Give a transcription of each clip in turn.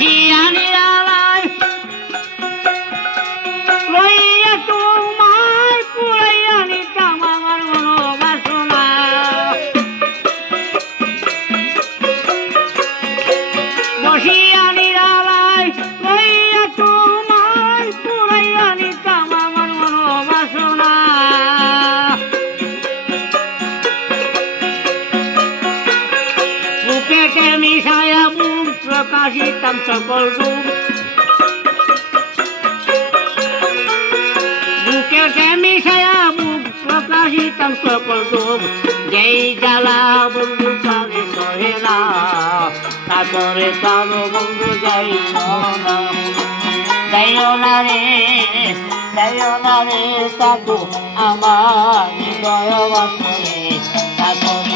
ही প্রকাশিতাম সকল রূপ বুকেতে মিশায়া মুখ প্রকাশিতাম সকল রূপ যেই জ্বালা বন্ধু প্রাণে সহে না তারপরে তার বন্ধু যাই না যাইও না রে যাইও না রে তাকু আমার হৃদয় বাসরে তারপরে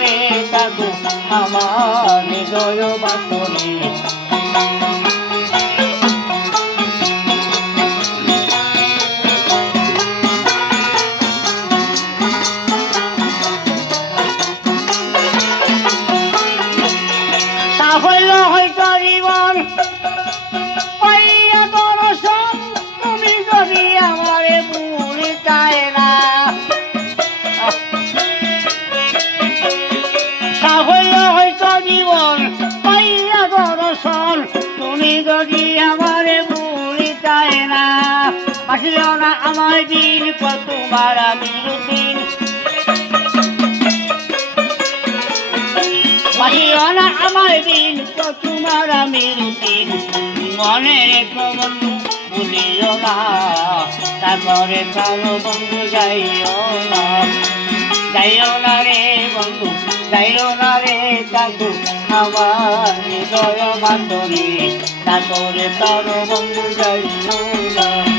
রে জাগো আমার হৃদয় বাসরে আসিও না আমার দিন, কত মারা বিরুদিন বাড়িও না আমার দিন তোমার আমি দিন মনে রেখো বন্ধু, ভুলিও না, তারপরে কালো বন্ধু যাইও না। যাইও না রে বন্ধু, যাইও না রে কাকু, আমার হৃদয় বান্ধবী। তারপরে তার বন্ধু যাইও না।